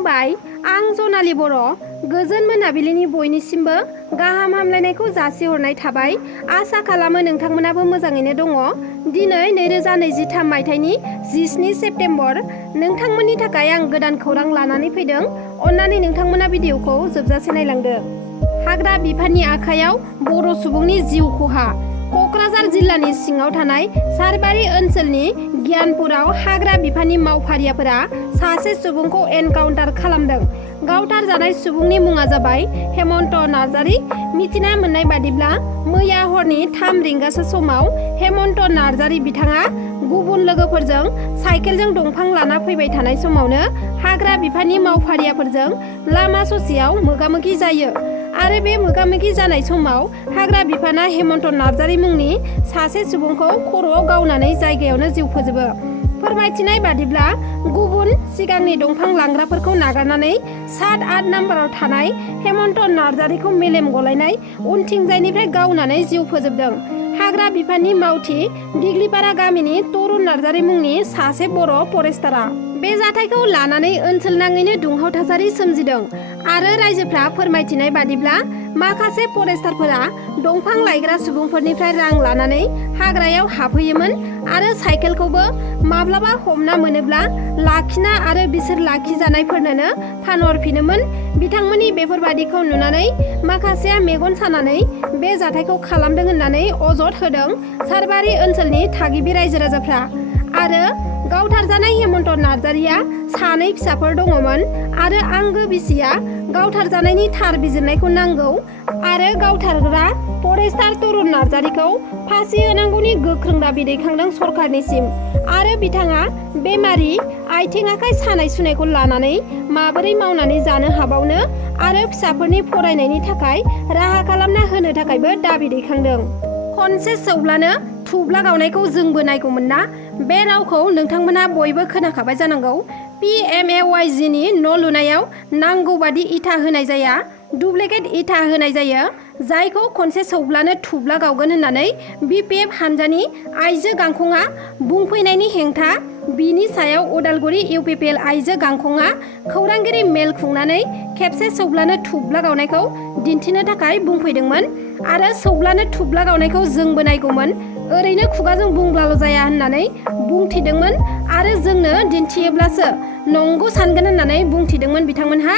खुलुमबाय, आं जनालि बर'। गोजोन मोनाबिलिनि बयनिसिमबो गाहाम हामलायनायखौ जासिहरनाय थाबाय। आसा खालामो नोंथांमोनाबो मोजाङैनो दङ। दिनै 2023 मायथाइनि 17 सेप्तेम्बर। नोंथांमोननि थाखाय आं गोदान खौरां लानानै फैदों। अन्नानै नोंथांमोना भिडिअखौ जोबजासे नायलांदो। हाग्रा बिफाननि आखायाव बर' सुबुंनि जिउ खहा। क'क्राझार जिल्लानि सिङाव थानाय सारबारि ओनसोलनि गियानपुराव हाग्रा बिफाननि मावफारियाफोरा सासे सुबुंखौ एनकाउन्टार खालामदों। गावथार जानाय सुबुंनि मुङा जाबाय हेमन्त नार्जारी। मिथिना मोननाय बादिब्ला मैया हरनि 3 रिंगासो समाव हेमन्त नार्जारी बिथाङा गुबुन लोगोफोरजों साइकेलजों दंफां लाना फैबाय थानाय समावनो हाग्रा बिफाननि मावफारियाफोरजों लामा ससेयाव मोगा-मोगि जायो आरो बे मोगा-मोगि जानाय समाव हाग्रा बिफाना हेमन्त नार्जारी मुंनि सासे सुबुंखौ खर'आव गावनानै जायगायावनो जिउ फोजोबो। फोरमायथिनाय बादिब्ला गुबुन सिगांनि दंफां लांग्राफोरखौ नागारनानै 7-8 नाम्बाराव थानाय हेमन्त नार्जारीखौ मेलेम गलायनाय उनथिंजायनिफ्राय गावनानै जिउ फोजोबदों। हाग्रा बिफाननि मावथि दिग्लिपारा गामिनि तरुन नार्जारी मुंनि सासे बर' फरेस्टारआ। बे जाथायखौ लानानै ओनसोल नाङैनो दुंहाव थासारि सोमजिदों आरो रायजोफ्रा फोरमायथिनाय बादिब्ला माखासे फरेस्टारफोरा दंफां लायग्रा सुबुंफोरनिफ्राय रां लानानै हाग्रायाव हाबहैयोमोन आरो साइकेलखौबो माब्लाबा हमना मोनोब्ला लाखिना आरो बिसोर लाखिजानायफोरनोनो फानहरफिनोमोन। बिथांमोननि बेफोरबादिखौ नुनानै माखासेया मेगन सानानै बे जाथायखौ खालामदों होननानै अजद होदों सारबारि ओनसोलनि थागिबि रायजो राजाफ्रा। आरो गावथारजानाय हेमन्त नार्जारीया 2 फिसाफोर दङमोन आरो आंगो बिसिया गावथारजानायनि थार बिजिरनायखौ नांगौ आरो गावथारग्रा फरेस्टार तरुन नार्जारीखौ फासि होनांगौनि गोख्रों दाबि दैखांदों सरकारनिसिम। आरो बिथाङा बेमारि आथिं आखाइ सानाय सुनायखौ लानानै माबोरै मावनानै जानो हाबावनो आरो फिसाफोरनि फरायनायनि थाखाय राहा खालामना होनो थाखायबो दाबि दैखांदों। खनसे सौब्लानो थुब्ला गावनायखौ जोंबो नायगौमोन ना? बे रावखौ नोंथांमोना बयबो खोनाखाबाय जानांगौ। PMAYGनि न' लुनायाव नांगौ बादि इथा होनाय जाया, डुप्लिकेट इथा होनाय जायो, जायखौ खनसे सौब्लानो थुब्ला गावगोन होननानै BPF हानजानि आइजो गांखंआ बुंफैनायनि हेंथा। बिनि सायाव उदालगुरि UPPL आइजो गांखंआ खौरांगिरि मेल खुंनानै खेबसे सौब्लानो थुब्ला गावनायखौ दिन्थिनो थाखाय बुंफैदोंमोन आरो सौब्लानो थुब्ला गावनायखौ जोंबो नायगौमोन, ओरैनो खुगाजों बुंब्लाल' जाया होननानै बुंथिदोंमोन आरो जोंनो दिन्थियोब्लासो नंगौ सानगोन होननानै बुंथिदोंमोन बिथांमोनहा।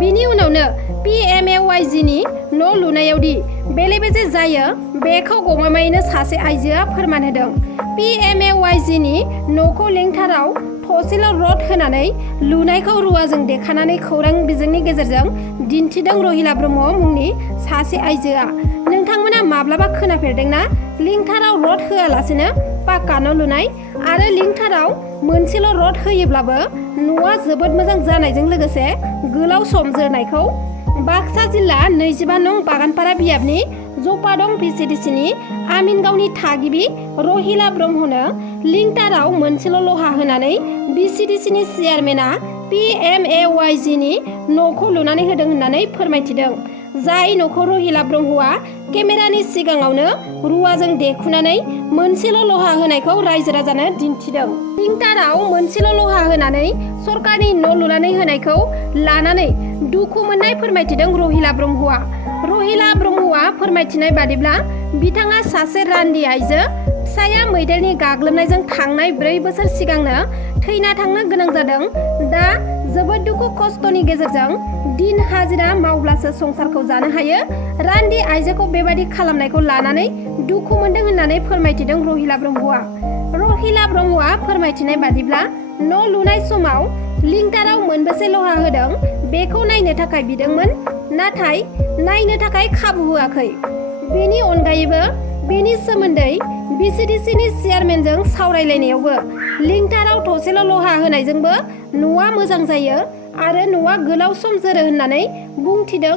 बिनि उनावनो PMAYGनि न' लुनायावदि बेले-बेजे जायो बेखौ गमामायैनो सासे आइजोआ फोरमान होदों। PMAYGनि न'खौ लिंथाराव थसेल' रड होनानै लुनायखौ रुवाजों देखानानै खौरां बिजोंनि गेजेरजों दिन्थिदों रहिला ब्रह्म मुंनि सासे आइजोआ। नोंथांमोना माब्लाबा खोनाफेरदोंना लिंथाराव रड होआलासेनो पाक्का न' लुनाय? आरो लिंथाराव मोनसेल' रड होयोब्लाबो न'आ जोबोद मोजां जानायजों लोगोसे गोलाव सम जोरनायखौ? बाक्सा जिल्ला 25 नं बागानपारा बियाबनि जपादं VCDCनि आमिनगावनि थागिबि रहिला ब्रह्मनो लिंथाराव मोनसेल' लहा होनानै VCDCनि चेयारमेना PMAYGनि न'खौ लुनानै होदों होननानै फोरमायथिदों। जाय न'खौ रहिला ब्रह्मआ केमेरानि सिगाङावनो रुवाजों देखुनानै मोनसेल' लहा होनायखौ रायजो राजानो दिन्थिदों। लिंथाराव मोनसेल' लहा होनानै सरकारनि न' लुनानै होनायखौ लानानै दुखु मोननाय फोरमायथिदों रहिला ब्रह्मआ। रहिला ब्रह्मआ फोरमायथिनाय बादिब्ला बिथाङा सासे रान्दि आइजो, फिसाया मैदेरनि गाग्लोबनायजों थांनाय 4 बोसोर सिगांनो थैना थांनो गोनां जादों। दा जोबोद दुखु खस्थ'नि गेजेरजों दिन हाजिरा मावब्लासो संसारखौ जानो हायो। रान्दि आइजोखौ बेबादि खालामनायखौ लानानै दुखु मोनदों होननानै फोरमायथिदों रहिला ब्रह्मआ। रहिला ब्रह्मआ फोरमायथिनाय बादिब्ला न' लुनाय समाव लिंथाराव मोनबेसे लहा होदों बेखौ नायनो थाखाय बिदोंमोन, नाथाय नायनो थाखाय खाबु होआखै। बेनि अनगायैबो बेनि सोमोन्दै VCDCनि चेयारमेनजों सावरायलायनायावबो लिंथाराव थसेल' लहा होनायजोंबो न'आ मोजां जायो आरो न'आ गोलाव सम जोरो होननानै बुंथिदों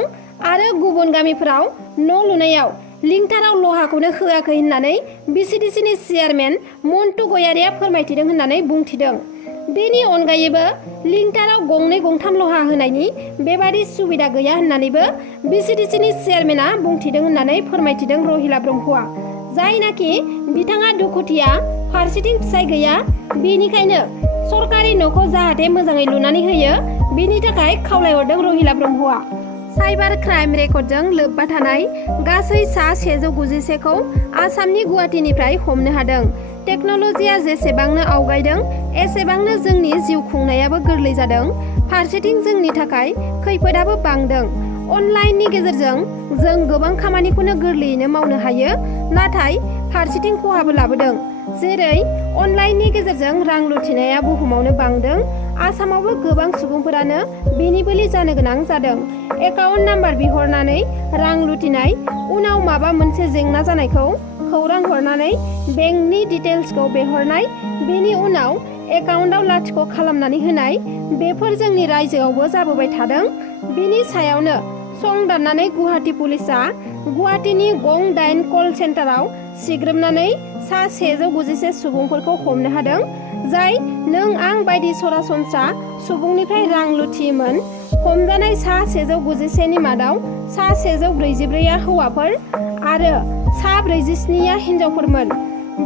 आरो गुबुन गामिफोराव न' लुनायाव लिंथाराव लहाखौनो होआखै होननानै VCDCनि चेयारमेन मन्टु गयारिया फोरमायथिदों होननानै बुंथिदों। बेनि अनगायैबो लिंथाराव 2-3 लहा होनायनि बेबादि सुबिदा गैया होननानैबो VCDCनि चेयारमेना बुंथिदों होननानै फोरमायथिदों रहिला ब्रह्मआ। जायनाखि बिथाङा दुखुथिया, फारसेथिं फिसाय गैया, बेनिखायनो सरकारि न'खौ जाहाथे मोजाङै लुनानै होयो बिनि थाखाय खावलायहरदों रहिला ब्रह्मआ। साइबार क्राइम रेकर्डजों लोब्बा थानाय गासै सा 191खौ आसामनि गुवाहाटीनिफ्राय हमनो हादों। टेक्न'लजिया जेसेबांनो आवगायदों एसेबांनो जोंनि जिउ खुंनायाबो गोरलै जादों। फारसेथिं जोंनि थाखाय खैफोदाबो बांदों। अनलाइननि गेजेरजों जों गोबां खामानिखौनो गोरलैयैनो मावनो हायो, नाथाय फारसेथिं खहाबो लाबोदों। जेरै अनलाइननि गेजेरजों रां लुथिनाया बुहुमावनो बांदों। आसामावबो गोबां सुबुंफोरानो बेनि बोलि जानो गोनां जादों। एकाउन्ट नाम्बार बिहरनानै रां लुथिनाय, उनाव माबा मोनसे जेंना जानायखौ खौरां हरनानै बेंकनि डिटेल्सखौ बिहरनाय, बेनि उनाव एकाउन्टआव लाथिख' खालामनानै होनाय, बेफोर जोंनि रायजोआवबो जाबोबाय थादों। बेनि सायावनो सं दाननानै गुवाहाटी पुलिसआ गुवाहाटीनि गं 8 कल सेन्टाराव सिग्रोमनानै सा 191 सुबुंफोरखौ हमनो हादों, जाय नों आं बायदि सरासनस्रा सुबुंनिफ्राय रां लुथियोमोन। हमजानाय सा 191नि मादाव सा 144आ हौवाफोर आरो सा 47आ हिनजावफोरमोन।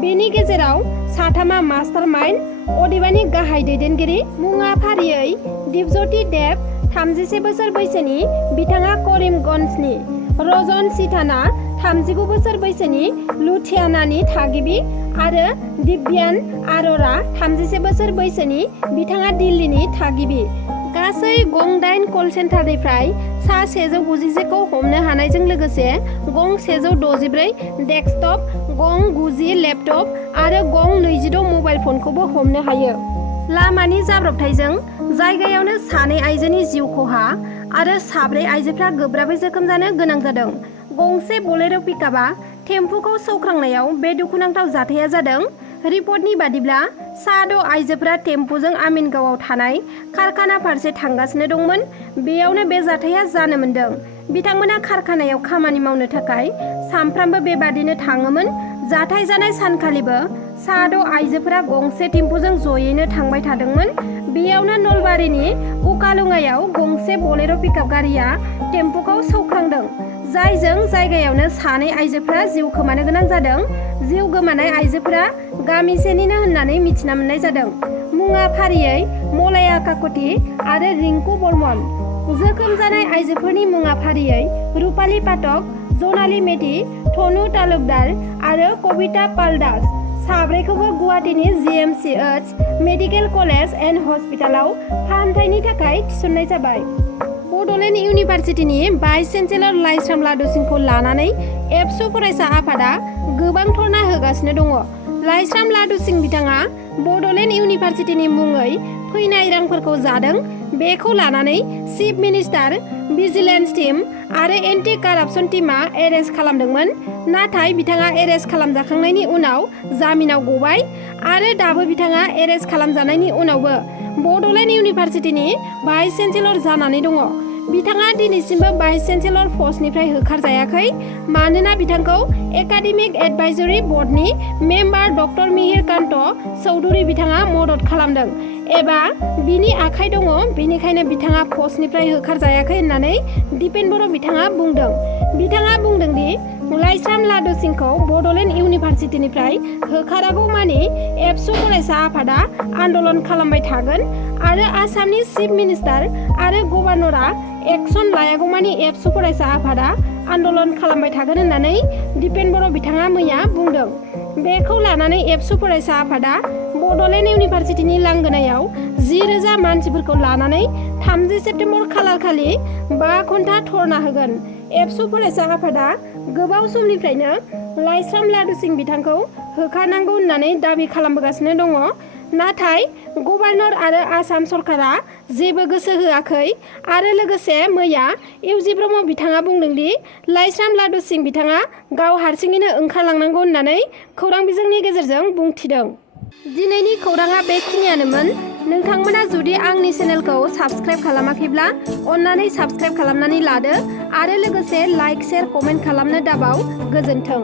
बेनि गेजेराव साथामा मास्टार माइन्ड, अदेबानि गाहाय दैदेनगिरि। मुङा फारियै दिपज्योति देब 31 बोसोर बैसोनि, बिथाङा करिमगन्जनि। रजन सिथाना 39 बोसोर बैसोनि, लुधियानानि थागिबि आरो दिव्यान आर'रा 31 बोसोर बैसोनि, बिथाङा दिल्लीनि थागिबि। गासै गं 8 कल सेन्टारनिफ्राय सा 191खौ हमनो हानायजों लोगोसे गं 164 डेस्कटप, गं 90 लेपटप आरो गं 26 मबाइल फनखौबो हमनो हायो। लामानि जाब्रबथायजों जायगायावनो सानै आइजोनि जिउ खहा आरो साब्रै आइजोफ्रा गोब्राबै जोखोम जानो गोनां जादों। गंसे बलेर' पिकआपआ टेम्पुखौ सौख्रांनायाव बे दुखुनांथाव जाथाया जादों। रिपर्टनि बादिब्ला सा 6 आइजोफोरा टेम्पुजों आमिनगावआव थानाय कारखाना फारसे थांगासिनो दंमोन। बेयावनो बे जाथाया जानो मोन्दों। बिथांमोना कारखानायाव खामानि मावनो थाखाय सानफ्रामबो बेबादिनो थाङोमोन। जाथाय जानाय सानखालिबो सा 6 आइजोफोरा गंसे टेम्पुजों जयैनो थांबाय थादोंमोन। बेयावनो नलबारिनि उकालुङायाव गंसे बलेर' पिकआप गारिया टेम्पुखौ सौख्रांदों, जायजों जायगायावनो सानै आइजोफोरा जिउ खोमानो गोनां जादों। जिउ गोमानाय आइजोफोरा गामिसेनिनो होननानै मिथिना मोननाय जादों। मुङा फारियै मलाया काकति आरो रिंकु बर्मन। जोखोम जानाय आइजोफोरनि मुङा फारियै रुपाली पाठक, जनाली मेधि, धनु तालुकदार आरो कबिता पालदास। साब्रैखौबो गुवाहाटीनि GMCH मेडिकेल कलेज एन्ड हस्पिटालाव फाहामथायनि थाखाय थिसननाय जाबाय। बड'लेण्ड इउनिभारसिटिनि भाइस चेन्सेलर लाइस्राम लादु सिंहखौ लानानै एबसु फरायसा आफादा गोबां धरना होगासिनो दङ। लाइस्राम लादु सिंह बिथाङा बड'लेण्ड इउनिभारसिटिनि मुङै फैनाय रांफोरखौ जादों। बेखौ लानानै चिफ मिनिस्टार, भिजिलेन्स टीम आरो एन्टि कारापसन टीमआ एरेस्ट खालामदोंमोन। नाथाय बिथाङा एरेस्ट खालामजाखांनायनि उनाव जामिनाव गबाय आरो दाबो बिथाङा एरेस्ट खालामजानायनि उनावबो बड'लेण्ड इउनिभारसिटिनि भाइस चेन्सेलर जानानै दङ। बिथाङा दिनैसिमबो भाइस चेन्सेलर पस्टनिफ्राय होखारजायाखै, मानोना बिथांखौ एकाडेमिक एडभाइजरि बर्डनि मेम्बार डक्टर मिहिर कान्त चौधुरी बिथाङा मदद खालामदों एबा बिनि आखाइ दङ, बेनिखायनो बिथाङा पस्टनिफ्राय होखारजायाखै होननानै दिपेन बर' बिथाङा बुंदों। बिथाङा बुंदों दि लाइस्राम लादु सिंहखौ बड'लेण्ड इउनिभारसिटिनिफ्राय होखारागौमानि एबसु फरायसा आफादा आन्दलन खालामबाय थागोन आरो आसामनि चिफ मिनिस्टार आरो गभर्नरआ एक्सन लायागौमानि एबसु फरायसा आफादा आन्दलन खालामबाय थागोन होननानै दिपेन बर' बिथाङा मैया बुंदों। बेखौ लानानै एबसु फरायसा आफादा बड'लेण्ड इउनिभारसिटिनि लांगोनायाव 10,000 मानसिफोरखौ लानानै 30 सेप्तेम्बर खालारखालि 5 घन्टा धरना होगोन। एबसु फरायसा आफादा गोबाव समनिफ्रायनो लाइस्राम लादु सिंह बिथांखौ होखारनांगौ होननानै दाबि खालामबोगासिनो दङ, नाथाय गभर्नर आरो आसाम सरकारा जेबो गोसो होआखै आरो लोगोसे मैया इउजि ब्रह्म बिथाङा बुंदों दि लाइस्राम लादु सिंह बिथाङा गाव हारसिङैनो ओंखारलांनांगौ होननानै खौरां बिजोंनि गेजेरजों बुंथिदों। दिनैनि खौराङा बेखिनियानोमोन। नोंथांमोना जुदि आंनि चेनेलखौ साबस्क्राइब खालामाखैब्ला अन्नानै साबस्क्राइब खालामनानै लादो आरो लोगोसे लाइक, शेयार, कमेन्ट खालामनो दाबाव। गोजोन्थों।